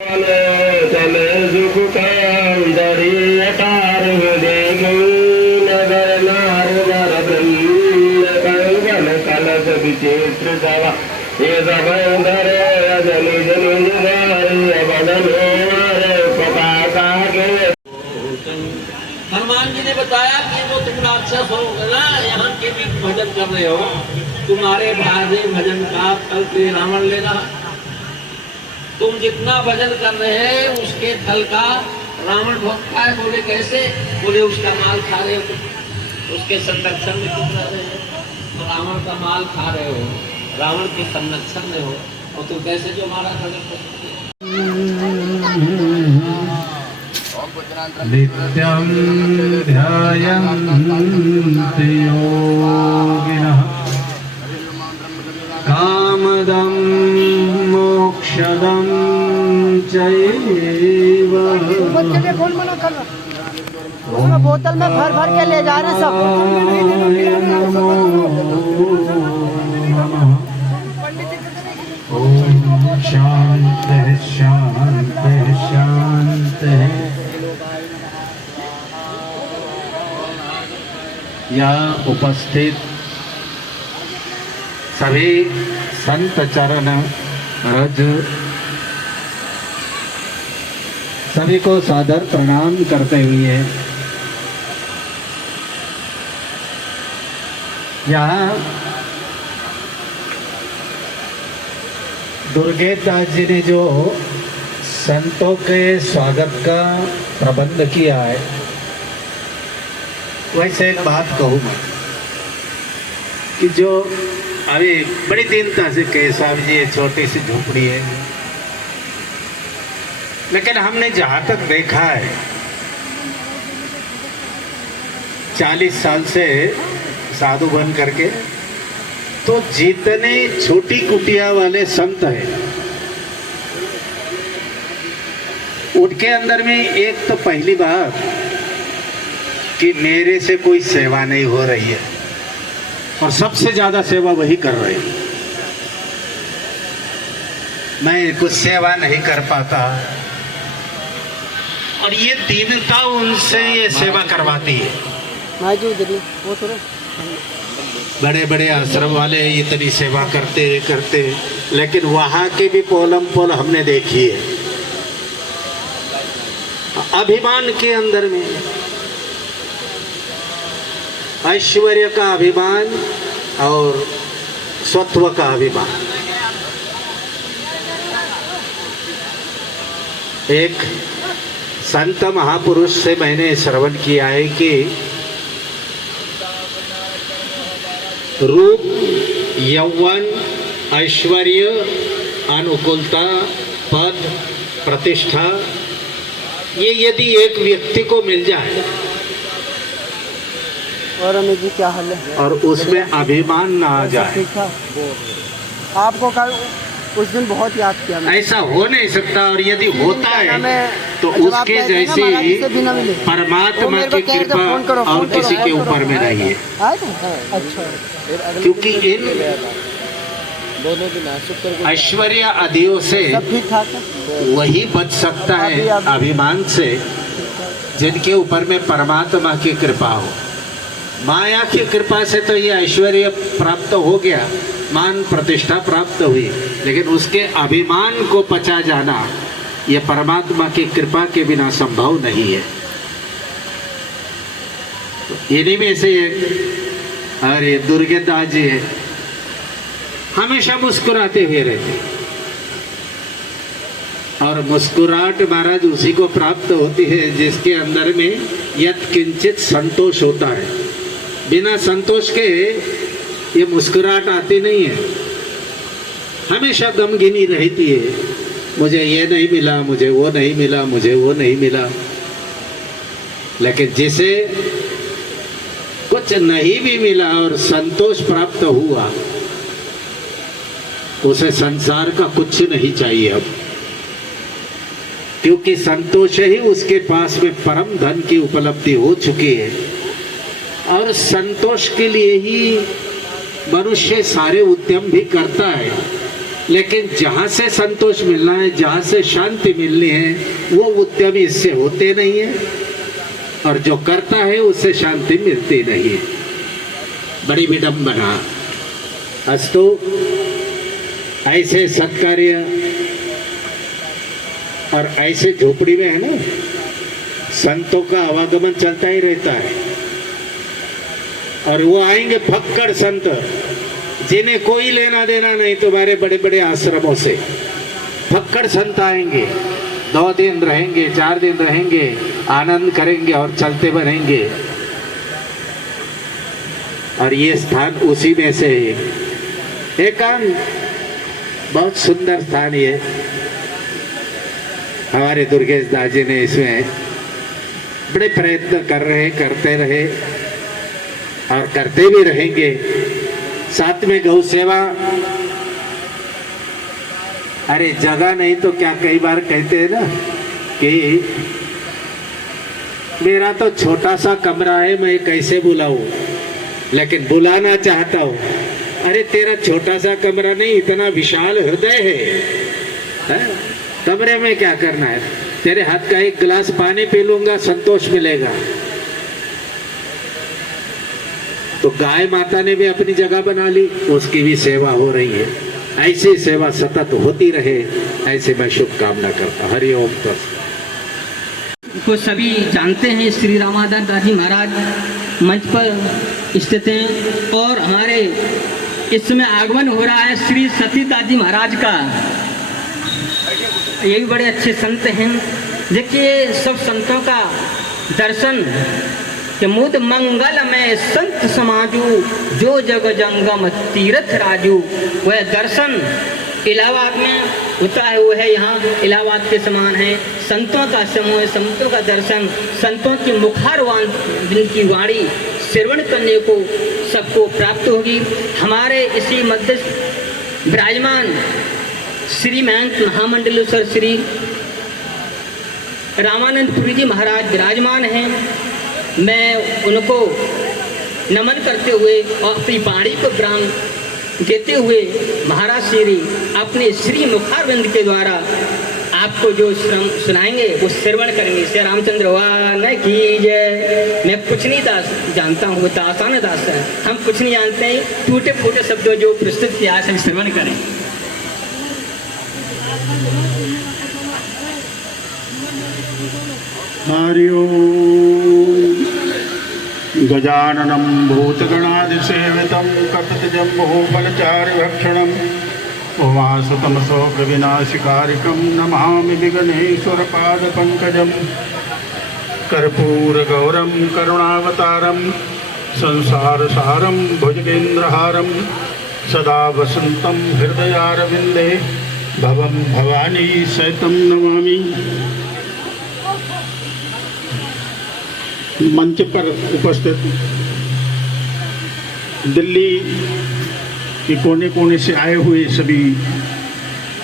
चले सुख दरी अटार नगर नार नर ब्रह्म कंगन कलश विचित्र दवा ये सबंदर जनु जनु हनुमान जी ने बताया कि वो तुम राक्षस हो ना, यहाँ के भी भजन कर रहे हो, तुम्हारे भारे भजन का फल श्री रावण लेना। तुम जितना भजन कर रहे हैं उसके फल का रावण भोगता है। बोले कैसे? बोले उसका माल खा रहे हो, उसके संरक्षण में तुम रह रहे हो, तो रावण का माल खा रहे हो, रावण के संरक्षण में हो, और तुम कैसे जो हमारा भजन करते? नित्यं ध्यायन्ति योगिनः कामदं मोक्षदं चैव। उसमें बोतल में भर भर के ले जा रहे हैं सब। ओम शांति शांति शांति। यहाँ उपस्थित सभी संत चरण रज सभी को सादर प्रणाम करते हुए यहाँ दुर्गेश दास जी ने जो संतों के स्वागत का प्रबंध किया है, वैसे एक बात कहूँ मैं कि जो अभी बड़ी दीनता से कहे साहब जी ये छोटी सी झोपड़ी है, लेकिन हमने जहाँ तक देखा है 40 साल से साधु बन करके, तो जितने छोटी कुटिया वाले संत हैं उनके अंदर में एक तो पहली बात कि मेरे से कोई सेवा नहीं हो रही है, और सबसे ज्यादा सेवा वही कर रहे हैं। मैं कुछ सेवा नहीं कर पाता, और ये दीनता उनसे ये सेवा करवाती है। वो थोड़ा बड़े बड़े आश्रम वाले इतनी सेवा करते करते, लेकिन वहाँ की भी पोलम पोल हमने देखी है। अभिमान के अंदर में ऐश्वर्य का अभिमान और स्वत्व का अभिमान। एक संत महापुरुष से मैंने श्रवण किया है कि रूप, यौवन, ऐश्वर्य, अनुकूलता, पद, प्रतिष्ठा, ये यदि एक व्यक्ति को मिल जाए और अमित जी क्या हाल है, और उसमें अभिमान ना आ जाए, ठीक था। आपको कल उस दिन बहुत याद किया मैं। ऐसा हो नहीं सकता। और यदि होता है तो उसके जैसी परमात्मा की कृपा और किसी के ऊपर में नहीं है। अच्छा, क्योंकि इन ऐश्वर्य आदियों से वही बच सकता है अभिमान से जिनके ऊपर में परमात्मा की कृपा हो। माया की कृपा से तो ये ऐश्वर्य प्राप्त हो गया, मान प्रतिष्ठा प्राप्त हुई, लेकिन उसके अभिमान को पचा जाना ये परमात्मा की कृपा के बिना संभव नहीं है। इन्हीं में से अरे दुर्गेश दास जी है, हमेशा मुस्कुराते हुए रहते, और मुस्कुराहट महाराज उसी को प्राप्त होती है जिसके अंदर में यत् किंचित संतोष होता है। बिना संतोष के ये मुस्कुराहट आती नहीं है, हमेशा गमगीनी रहती है। मुझे ये नहीं मिला, मुझे वो नहीं मिला, मुझे वो नहीं मिला। लेकिन जिसे कुछ नहीं भी मिला और संतोष प्राप्त हुआ, उसे संसार का कुछ नहीं चाहिए अब, क्योंकि संतोष ही उसके पास में परम धन की उपलब्धि हो चुकी है। और संतोष के लिए ही मनुष्य सारे उद्यम भी करता है, लेकिन जहाँ से संतोष मिलना है, जहाँ से शांति मिलनी है, वो उद्यमी इससे होते नहीं है, और जो करता है उससे शांति मिलती नहीं है। बड़ी विडंबना। अस्तु, ऐसे सत्कार्य और ऐसे झोपड़ी में है ना, संतों का आवागमन चलता ही रहता है, और वो आएंगे फक्कड़ संत जिन्हें कोई लेना देना नहीं तुम्हारे बड़े बड़े आश्रमों से। फक्कड़ संत आएंगे, 2 दिन रहेंगे, 4 दिन रहेंगे, आनंद करेंगे और चलते बनेंगे। और ये स्थान उसी में से है। एकांत, बहुत सुंदर स्थान ये। हमारे दुर्गेश दास जी ने इसमें बड़े प्रयत्न कर रहे, करते रहे और करते भी रहेंगे। साथ में गौ सेवा। अरे जगह नहीं तो क्या, कई बार कहते हैं ना कि मेरा तो छोटा सा कमरा है, मैं कैसे बुलाऊं, लेकिन बुलाना चाहता हूं। अरे तेरा छोटा सा कमरा नहीं, इतना विशाल हृदय है? कमरे में क्या करना है? तेरे हाथ का एक गिलास पानी पी लूंगा, संतोष मिलेगा। तो गाय माता ने भी अपनी जगह बना ली, उसकी भी सेवा हो रही है। ऐसी सेवा सतत होती रहे, ऐसे मैं शुभकामना करता। हरि ओम तत्सत। को सभी जानते हैं, श्री रामादास दास जी महाराज मंच पर स्थित हैं, और हमारे इस समय आगमन हो रहा है श्री सतीदास जी महाराज का। ये भी बड़े अच्छे संत हैं। देखिए, सब संतों का दर्शन कि मुद मंगल में संत समाजू, जो जग जंगम तीर्थ राजू। वह दर्शन इलाहाबाद में होता है, वो है यहाँ इलाहाबाद के समान है। संतों का समूह, संतों का दर्शन, संतों की मुखारवान की वाणी श्रवण करने को सबको प्राप्त होगी। हमारे इसी मध्य विराजमान श्री महंत महामंडलेश्वर श्री रामानंदपुरी जी महाराज विराजमान हैं। मैं उनको नमन करते हुए और अपनी वाणी को प्राण देते हुए महाराज श्री अपने श्री मुखारविंद के द्वारा आपको जो सुनाएंगे वो श्रवण करेंगे। श्री रामचंद्र भगवान की जय। मैं कुछ नहीं जानता हूँ, वो दासाना दास है, हम कुछ नहीं जानते हैं। टूटे फूटे शब्दों जो प्रस्तुत किया है श्रवण करें। हरि ओम। गजाननं भूतगणादिसेवितं कपितजम्बूफलचारुभक्षणं उमासुतमशोकविनाशकारिकं नमामि विघ्नेश्वरपादपङ्कजं। कर्पूरगौरं करुणावतारं संसारसारं भुजगेन्द्रहारं सदा वसन्तं हृदयारविन्दे भवं भवानी सहितं नमामि। मंच पर उपस्थित दिल्ली के कोने कोने से आए हुए सभी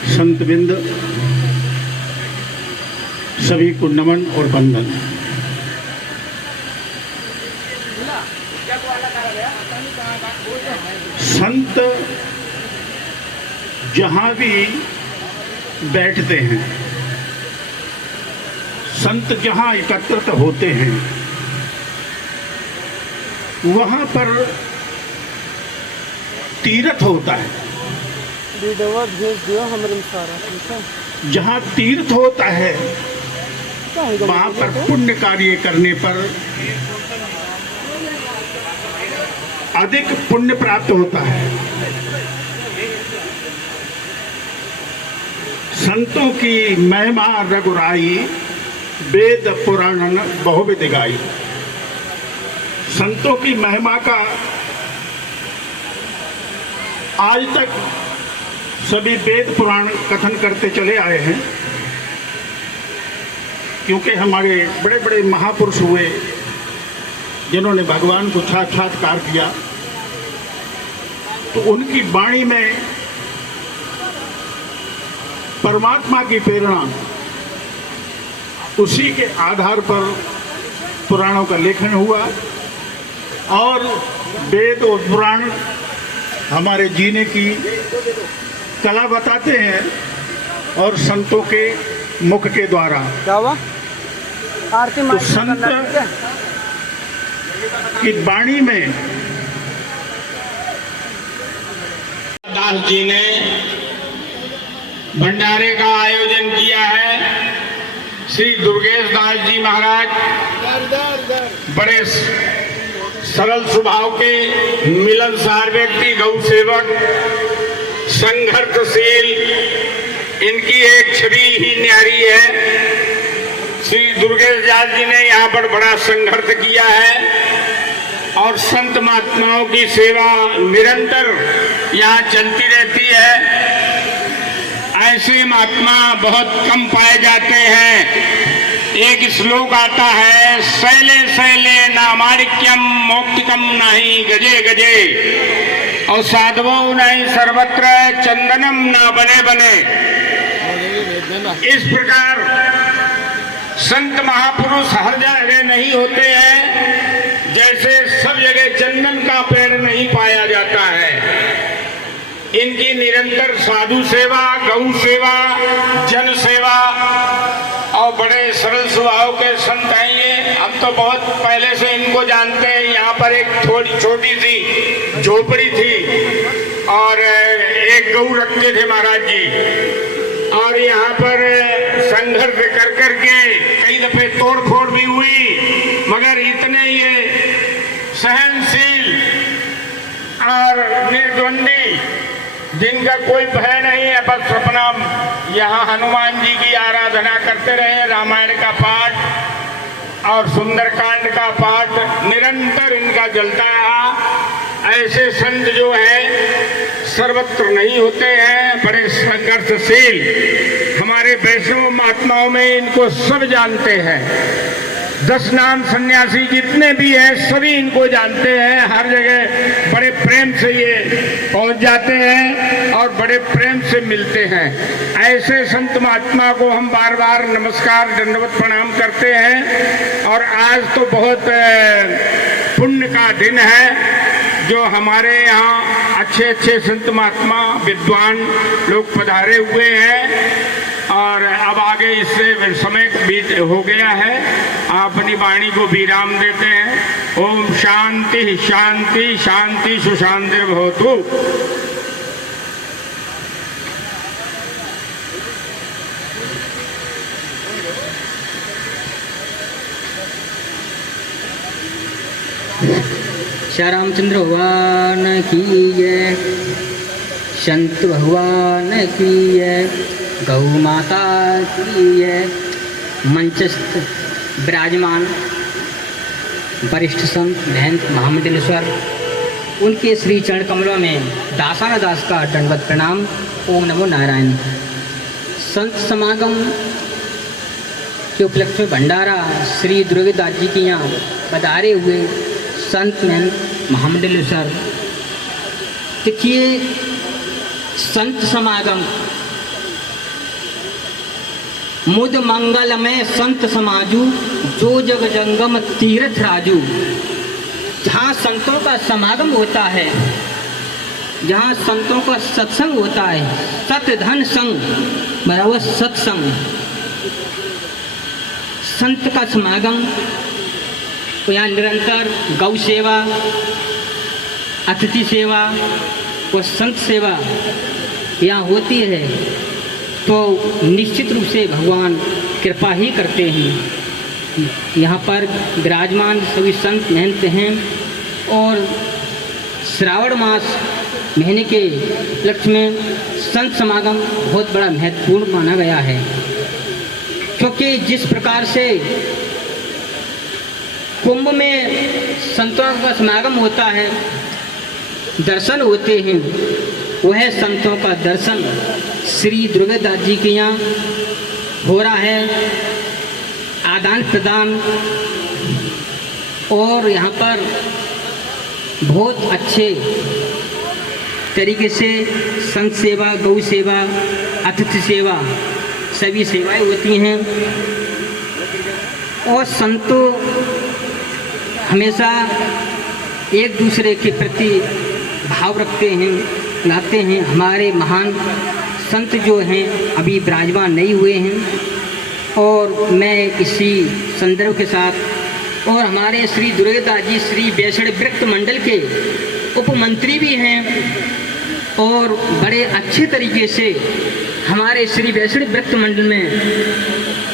संतविंद, सभी को नमन और वंदन। संत जहाँ भी बैठते हैं, संत जहाँ एकत्रित होते हैं, वहाँ पर तीर्थ होता है। जहाँ तीर्थ होता है वहाँ पर पुण्य कार्य करने पर अधिक पुण्य प्राप्त होता है। संतों की महिमा रघुराई, वेद पुराण बहुविध गाई। संतों की महिमा का आज तक सभी वेद पुराण कथन करते चले आए हैं, क्योंकि हमारे बड़े बड़े महापुरुष हुए जिन्होंने भगवान को साक्षात्कार किया, तो उनकी वाणी में परमात्मा की प्रेरणा, उसी के आधार पर पुराणों का लेखन हुआ और वेद और पुराण हमारे जीने की कला बताते हैं और संतों के मुख के द्वारा। क्या हुआ? आरती तो माई संत की वाणी में दास जी ने भंडारे का आयोजन किया है। श्री दुर्गेश दास जी महाराज बड़े सरल स्वभाव के, मिलनसार व्यक्ति, गौ सेवक, संघर्षशील, इनकी एक छवि ही न्यारी है। श्री दुर्गेश दास जी ने यहाँ पर बड़ा संघर्ष किया है और संत महात्माओं की सेवा निरंतर यहाँ चलती रहती है। ऐसे महात्मा बहुत कम पाए जाते हैं। एक श्लोक आता है, शैले शैले नामाणिक्यम मोक्तिकम नहीं गजे गजे, और साधवो नहीं सर्वत्र चंदनम ना बने बने। इस प्रकार संत महापुरुष हर जगह नहीं होते हैं, जैसे सब जगह चंदन का पेड़ नहीं पाया जाता है। इनकी निरंतर साधु सेवा, गौ सेवा, जन सेवा और बड़े सरल स्वभाव के संत हैं ये। हम तो बहुत पहले से इनको जानते हैं। यहाँ पर एक थोड़ी छोटी सी झोपड़ी थी और एक गऊ रखते थे महाराज जी, और यहाँ पर संघर्ष कर करके कई दफे तोड़ फोड़ भी हुई, मगर इतने ये सहनशील और निर्द्वंदी, जिनका कोई भय नहीं है, बस अपना यहाँ हनुमान जी की आराधना करते रहे। रामायण का पाठ और सुंदरकांड का पाठ निरंतर इनका चलता रहा। ऐसे संत जो है सर्वत्र नहीं होते हैं, बड़े संघर्षशील। हमारे वैष्णव महात्माओं में इनको सब जानते हैं। 10 नाम सन्यासी जितने भी हैं सभी इनको जानते हैं। हर जगह बड़े प्रेम से ये पहुंच जाते हैं और बड़े प्रेम से मिलते हैं। ऐसे संत महात्मा को हम बार बार नमस्कार दंडवत प्रणाम करते हैं। और आज तो बहुत पुण्य का दिन है, जो हमारे यहाँ अच्छे अच्छे संत महात्मा विद्वान लोग पधारे हुए हैं। और अब आगे इससे समय बीत हो गया है, आप अपनी वाणी को विराम देते हैं। ओम शांति शांति शांति सुशांतिर्भवतु। श्री रामचंद्र भगवान की जय, संत भगवान की जय, गौ माता की जय। मंचस्थ विराजमान वरिष्ठ संत महंत महामंडलेश्वर, उनके श्री चरण कमलों में दासानादास का दंडवत प्रणाम। ओम नमो नारायण। संत समागम के उपलक्ष्य में भंडारा श्री दुर्गेदास जी के यहाँ पधारे हुए संत महंत महामंडलेश्वर। देखिए, संत समागम मुद मंगल में संत समाजू, जो जग जंगम तीर्थ राजू। जहाँ संतों का समागम होता है, जहाँ संतों का सत्संग होता है, सत धन संग बराबर सत्संग। संत का समागम तो यहाँ निरंतर गौ सेवा, अतिथि सेवा और संत सेवा यहाँ होती है, तो निश्चित रूप से भगवान कृपा ही करते हैं। यहाँ पर विराजमान सभी संत महंत हैं और श्रावण मास महीने के उपलक्ष्य में संत समागम बहुत बड़ा महत्वपूर्ण माना गया है, क्योंकि जिस प्रकार से कुंभ में संतों का समागम होता है, दर्शन होते हैं, वह संतों का दर्शन श्री दुर्गेदास जी के यहाँ हो रहा है। आदान प्रदान और यहाँ पर बहुत अच्छे तरीके से संत सेवा, गौ सेवा, अतिथि सेवा सभी सेवाएं होती हैं। और संतों हमेशा एक दूसरे के प्रति भाव रखते हैं, लाते हैं। हमारे महान संत जो हैं अभी विराजमान नहीं हुए हैं, और मैं इसी संदर्भ के साथ और हमारे श्री दुर्गेदास जी श्री वैष्णव वृत्त मंडल के उपमंत्री भी हैं और बड़े अच्छे तरीके से हमारे श्री वैष्णव वृत्त मंडल में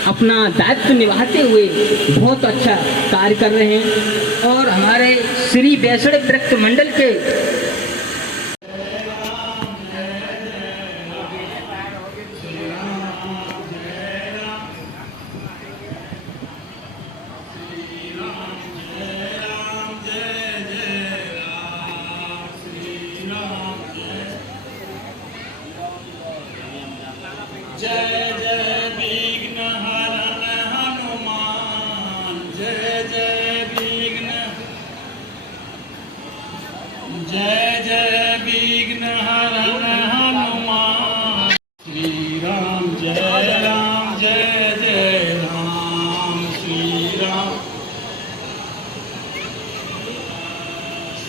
अपना दायित्व निभाते हुए बहुत अच्छा कार्य कर रहे हैं। और हमारे श्री वैष्णव वृत्त मंडल के जय जय विघ्न हरण हनुमान, जय जय विघ्न, जय जय विघ्न हरण हनुमान। श्री राम जय राम, जय जय राम, श्री राम,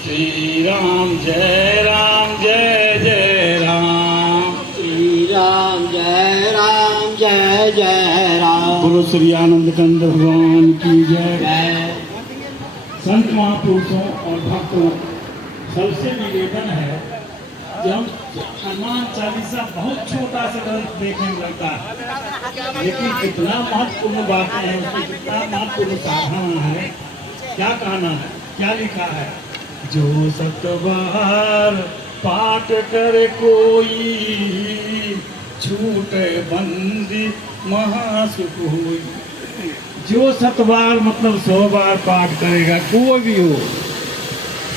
श्री राम जय राम, जय जय राम, श्री राम जय राम, जय जय राम। गुरु श्री आनंद कंद भगवान की जय। संत महापुरुषों और भक्तों सबसे निवेदन है कि हम हनुमान चालीसा बहुत छोटा सा ग्रंथ देखने में लगता है, लेकिन कितना महत्वपूर्ण बातें हैं उसमें, कितना महत्वपूर्ण साधना है। क्या कहना है, क्या लिखा है? जो सतबार पाठ करे कोई, छूटे बंदी महासुख हुई। जो सतबार मतलब 100 बार पाठ करेगा, कोई भी हो,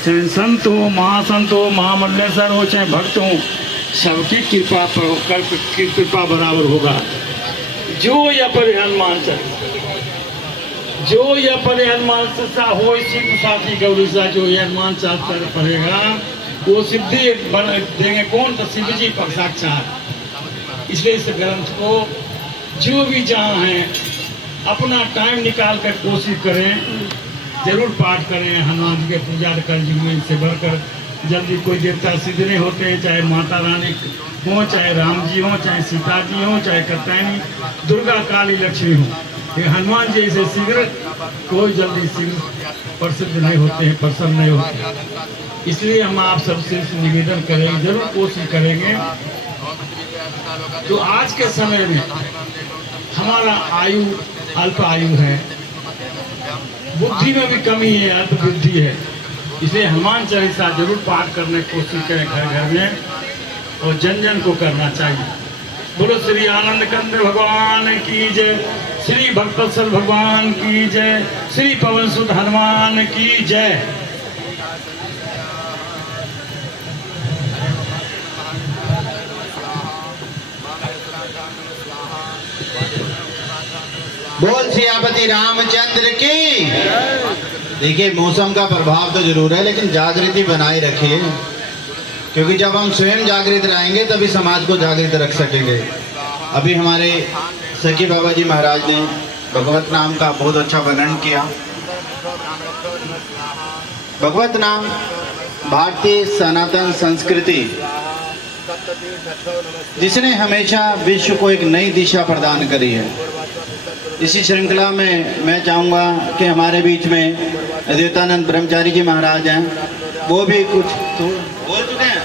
चाहे संत हो, महासंत हो, महामल्लेश्वर हो, चाहे भक्त हो, सबकी कृपा पर कृपा बराबर होगा। जो यह पर हनुमान चालीसा, जो यह पर हनुमान चालीसा हो, सिद्ध साथी गौरी सा, जो यह हनुमान चालीसा पढ़ेगा वो सिद्धि बन देंगे। कौन? तो शिव जी पर साक्षात। इसलिए इस ग्रंथ को जो भी जहाँ हैं अपना टाइम निकाल कर कोशिश करें, जरूर पाठ करें। हनुमान जी के पूजा कर जुए से बढ़कर जल्दी कोई देवता सिद्ध नहीं होते हैं, चाहे माता रानी हो, चाहे राम जी हो, चाहे सीता जी हो, चाहे कत्यायनी, दुर्गा, काली, लक्ष्मी हो, ये हनुमान जी से शीघ्र कोई जल्दी शीघ्र प्रसिद्ध नहीं होते हैं, प्रसन्न नहीं होते। इसलिए हम आप सबसे निवेदन करेंगे, जरूर कोशिश करेंगे। तो आज के समय में हमारा आयु अल्प आयु है, बुद्धि में भी कमी है, अल्प बुद्धि है, इसलिए हनुमान चालीसा जरूर पाठ करने की कोशिश करें घर घर में, और जन जन को करना चाहिए। बोलो श्री आनंद कंद भगवान की जय, श्री भक्तवत्सल भगवान की जय, श्री पवन सुत हनुमान की जय। बोल सियापति रामचंद्र की। देखिए, मौसम का प्रभाव तो जरूर है, लेकिन जागृति बनाए रखिए, क्योंकि जब हम स्वयं जागृत रहेंगे तभी समाज को जागृत रख सकेंगे। अभी हमारे सखी बाबा जी महाराज ने भगवत नाम का बहुत अच्छा वर्णन किया। भगवत नाम भारतीय सनातन संस्कृति, जिसने हमेशा विश्व को एक नई दिशा प्रदान करी है। इसी श्रृंखला में मैं चाहूँगा कि हमारे बीच में अद्वैतानंद ब्रह्मचारी जी महाराज हैं, वो भी कुछ तो बोल चुके हैं।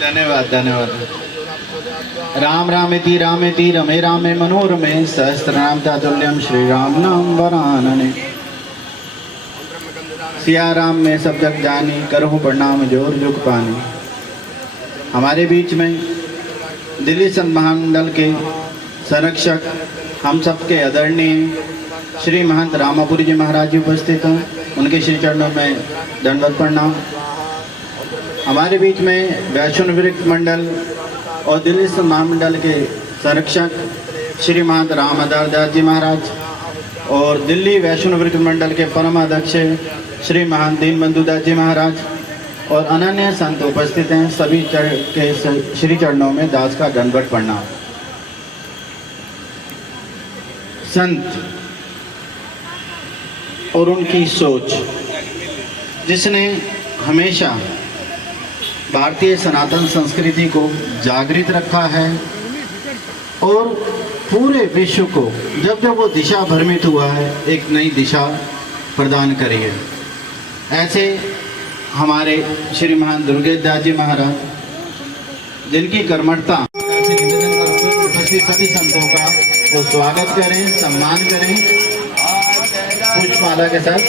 धन्यवाद धन्यवाद। राम रामेति रामेति रमे रामे मनोरमे सहस्रनाम तातुल्यम श्री राम नाम वरानने। सिया राम में सब जग जानी, करहूँ प्रणाम जोर जुग पानी। हमारे बीच में दिल्ली संत महामंडल के संरक्षक, हम सबके आदरणीय श्री महंत रामापुरी जी महाराज जी उपस्थित हैं, उनके श्री चरणों में दंडवत प्रणाम। हमारे बीच में वैष्णव वृत्त मंडल और दिल्ली संत महामंडल के संरक्षक श्री महंत रामदास दास जी महाराज और दिल्ली वैष्णव वृत्त मंडल के परमाध्यक्ष श्री महंत दीनबंधु दास जी महाराज और अनन्य संत उपस्थित हैं। सभी के श्री चरणों में दास का दंडवत प्रणाम। संत और उनकी सोच, जिसने हमेशा भारतीय सनातन संस्कृति को जागृत रखा है और पूरे विश्व को जब जब वो दिशा भ्रमित हुआ है एक नई दिशा प्रदान करी है। ऐसे हमारे श्री महान दुर्गेशदास जी महाराज, जिनकी कर्मठता से निवेदन करते हैं उपस्थित सभी संतों का वो स्वागत करें, सम्मान करें पुष्पमाला के साथ।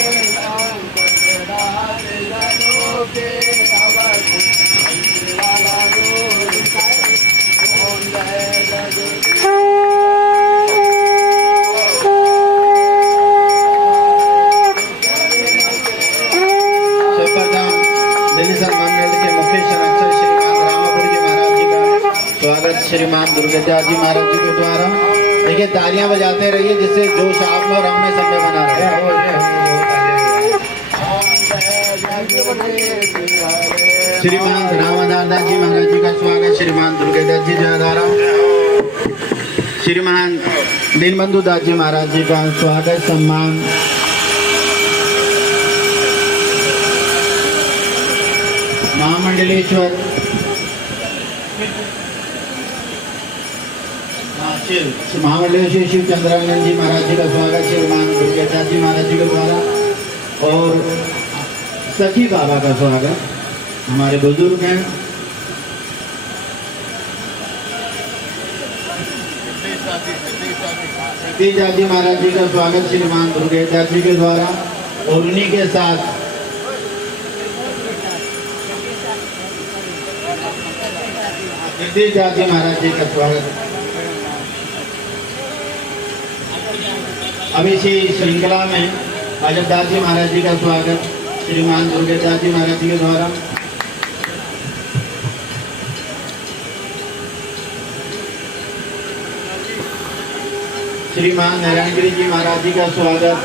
श्रीमान दुर्गेशदास जी महाराज जी के द्वारा देखिए तालियां बजाते रहिए, जिससे जोश आप में और हम में सब में बना रहे। श्रीमान रामादास जी महाराज जी का स्वागत, श्रीमान दुर्गेशदास जी द्वारा। श्रीमान दीनबंधु दास जी महाराज जी का स्वागत, सम्मान। महामंडलेश्वर महामंडलेश्वर शिव चंद्रानंद जी महाराज जी का स्वागत, श्रीमान दुर्गेशदास जी महाराज जी के द्वारा। और सखी बाबा का स्वागत, हमारे बुजुर्ग हैं। सिद्धिदास जी महाराज जी का स्वागत, श्रीमान दुर्गेशदास जी के द्वारा। और उन्हीं के साथ सिद्धिदास जी महाराज जी का स्वागत। अब इसी श्रृंखला में अजबदास जी महाराज जी का स्वागत, श्रीमान दुर्गेशदास जी महाराज जी के द्वारा। श्रीमान नारायणगिरी जी महाराज जी का स्वागत,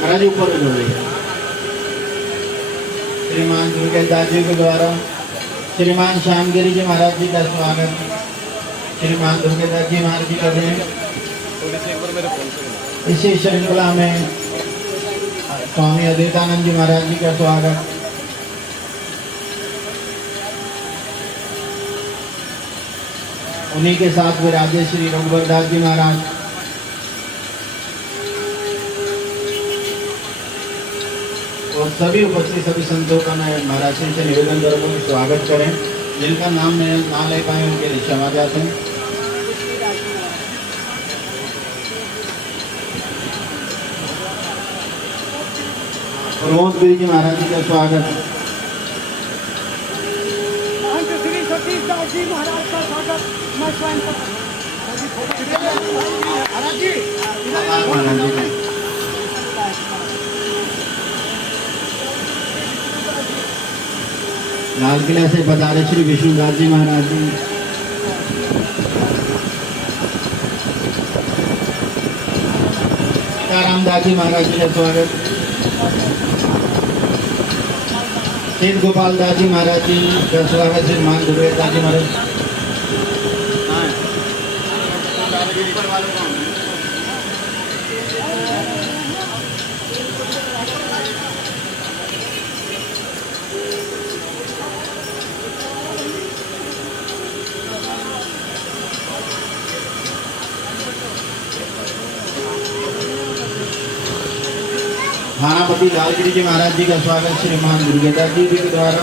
महाराज ऊपर हो गए। श्रीमान दुर्गेशदास जी के द्वारा। श्रीमान श्यामगिरी जी महाराज जी का स्वागत, श्रीमान दुर्गेशदास जी महाराज जी का दें। इसी श्रृंखला में स्वामी अद्वैतानंद जी महाराज जी का स्वागत। उन्हीं के साथ विराजे श्री रघुवरदास जी महाराज। और सभी उपस्थित सभी संतों का मैं महाराज से निवेदन करूँगा कि स्वागत करें। जिनका नाम मैं ना ले पाए उनके लिए क्षमा चाहते हैं। प्रमोद गिरी जी महाराज जी का स्वागत। श्री सतीश दास जी महाराज का स्वागत मैं स्वयं महाराज जी। लाल किला से पधारे श्री विष्णुदास जी महाराज जी। रामदास जी महाराज जी का स्वागत। सिद्ध गोपाल दास जी महाराज जी का स्वागत, श्रीमान दुर्गेशदास जी महाराज। थानापति लालगिरी जी महाराज जी का स्वागत, श्रीमान दुर्गेशदास जी के द्वारा।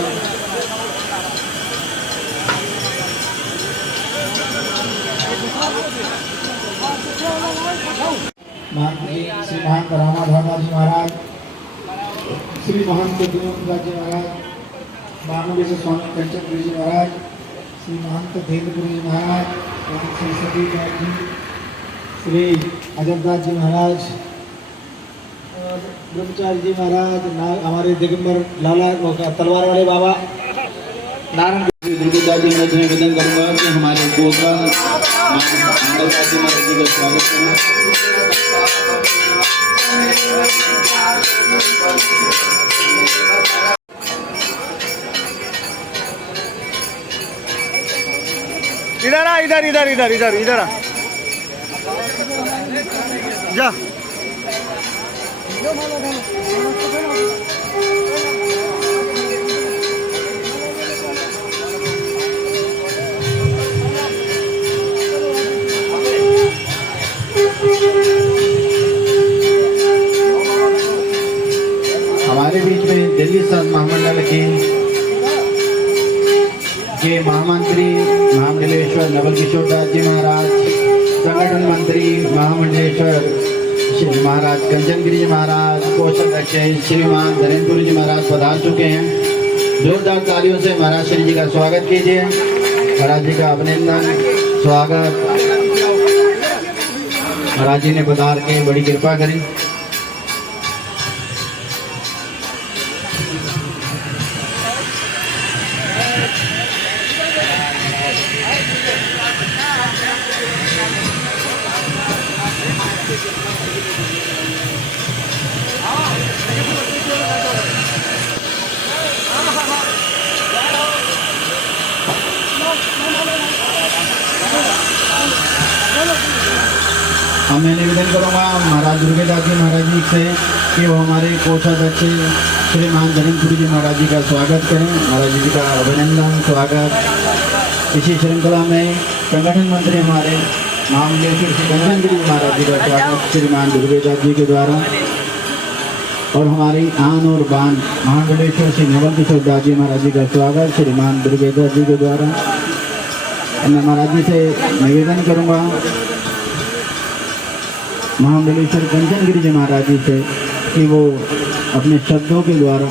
श्री महंत रामाधास जी महाराज, श्री महंत दीनबंधु जी महाराज, मानवी से स्वामी कंचन गिरी जी महाराज, श्री महंत धेनुपुरी जी महाराज, श्री सती जी, श्री अजबदास जी महाराज, ब्रह्मचारी जी महाराज, हमारे दिगंबर लाला तलवार वाले बाबा नारायण दुर्गेशदास जी महाराज निवेदन करूंगा कि हमारे गोपाल मंगलदास जी महाराज जी का स्वागत इधर आ, इधर इधर इधर इधर इधर आ। जा हमारे बीच में दिल्ली संत महामंडल के महामंत्री महामंडलेश्वर नवल किशोर दास जी महाराज, संगठन मंत्री महामंडलेश्वर श्री महाराज कंचन गिरी जी महाराज, कोषाध्यक्ष श्रीमान धरेंद्र जी महाराज पधार चुके हैं। जोरदार तालियों से महाराज श्री जी का स्वागत कीजिए। महाराज जी का अभिनंदन, स्वागत। महाराज जी ने पधार के बड़ी कृपा करी। अब मैं निवेदन करूँगा महाराज दुर्गेदास जी महाराज जी से कि वो हमारे कोषाध्यक्ष श्रीमान धनेन्द्र जी महाराज जी का स्वागत करें। महाराज जी का अभिनंदन, स्वागत। इसी श्रृंखला में संगठन मंत्री हमारे महामंडलेश्वर श्री कंचन गिरी महाराज जी का स्वागत श्रीमान दुर्गेदास जी के द्वारा, और हमारी आन और बान महामंडलेश्वर श्री नवल किशोर दास जी महाराज जी का स्वागत श्रीमान दुर्गेदास जी के द्वारा। मैं महाराज जी से निवेदन करूँगा महामंडलेश्वर कंचन गिरी जी महाराज जी से कि वो अपने शब्दों के द्वारा